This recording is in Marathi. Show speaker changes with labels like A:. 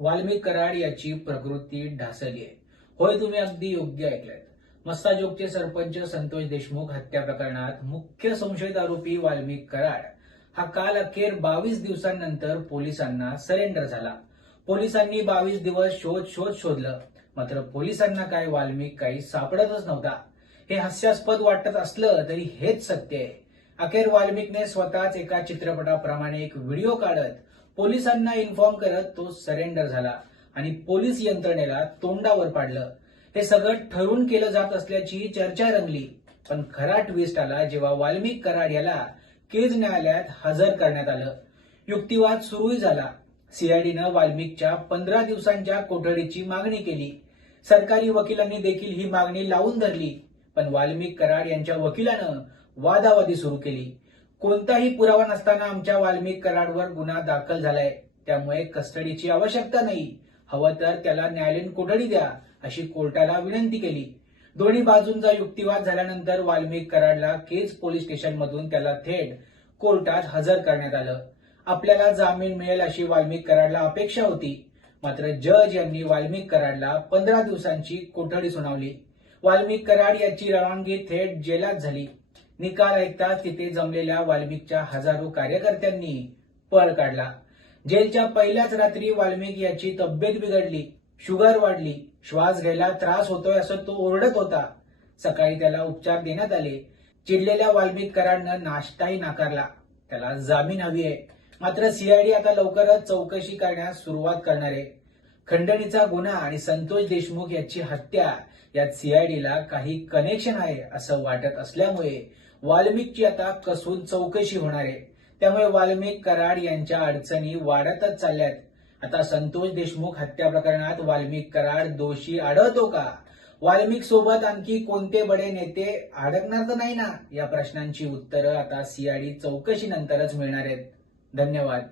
A: वाल्मिक कराड याची प्रकृती ढासळली आहे. होय तुम्ही अगदी योग्य ऐकलंय. मस्ताजोगचे सरपंच संतोष देशमुख हत्या प्रकरणात मुख्य संशयित आरोपी वाल्मिक कराड. हा काल अखेर बावीस दिवसांनंतर पोलिसांना सरेंडर झाला. पोलिसांनी बावीस दिवस शोध शोध शोधलं. मात्र पोलिसांना काय वाल्मिक काही सापडतच नव्हता. हे हास्यास्पद वाटत असलं तरी हेच सत्य आहे. अखेर वाल्मिकने स्वतःच एका चित्रपटाप्रमाणे एक व्हिडिओ काढत पोलिसांना इन्फॉर्म करत तो सरेंडर झाला आणि पोलीस यंत्रणेला तोंडावर पाडलं. हे सगळं ठरवून केलं जात असल्याची चर्चा रंगली. पण खरा ट्विस्ट आला जेव्हा वाल्मिक कराड याला केज न्यायालयात हजर करण्यात आलं. युक्तिवाद सुरूही झाला. सीआयडीनं वाल्मिकच्या पंधरा दिवसांच्या कोठडीची मागणी केली. सरकारी वकिलांनी देखील ही मागणी लावून धरली. पण वाल्मिक कराड यांच्या वकिलानं वादावादी सुरू केली. कोणताही पुरावा नसताना आमच्या वाल्मिक कराडवर गुन्हा दाखल झालाय. त्यामुळे कस्टडीची आवश्यकता नाही. हवं तर त्याला न्यायालयीन कोठडी द्या अशी कोर्टाला विनंती केली. दोन्ही बाजूंचा युक्तिवाद झाल्यानंतर वाल्मिक कराडला केज पोलीस स्टेशनमधून त्याला थेट कोर्टात हजर करण्यात आलं. आपल्याला जामीन मिळेल अशी वाल्मिक कराडला अपेक्षा होती. मात्र जज यांनी वाल्मिक कराडला पंधरा दिवसांची कोठडी सुनावली. वाल्मिक कराड याची रवानगी थेट जेलात झाली. निकाल ऐकताच तिथे जमलेल्या वाल्मिकच्या हजारो कार्यकर्त्यांनी पळ काढला. जेलच्या पहिल्याच रात्री वाल्मिक याची तब्येत बिघडली शुगर वाढली श्वास घ्यायला त्रास होतोय असं तो ओरडत होता. सकाळी त्याला उपचार देण्यात आले. चिडलेल्या वाल्मिक कराडनं नाश्ताही नाकारला. त्याला जामीन हवी आहे. मात्र सीआयडी आता लवकरच चौकशी करण्यास सुरुवात करणार आहे. खंडणीचा गुन्हा आणि संतोष देशमुख याची हत्या यात सीआयडीला काही कनेक्शन आहे असं वाटत असल्यामुळे वाल्मिकची आता कसून चौकशी होणार आहे. त्यामुळे वाल्मिक कराड यांच्या अडचणी वाढतच चालल्यात. आता संतोष देशमुख हत्या प्रकरणात वाल्मिक कराड दोषी आढळतो का? वाल्मिक सोबत आणखी कोणते बडे नेते अडकणार तर नाही ना? या प्रश्नांची उत्तरं आता सीआयडी चौकशीनंतरच मिळणार आहेत. धन्यवाद.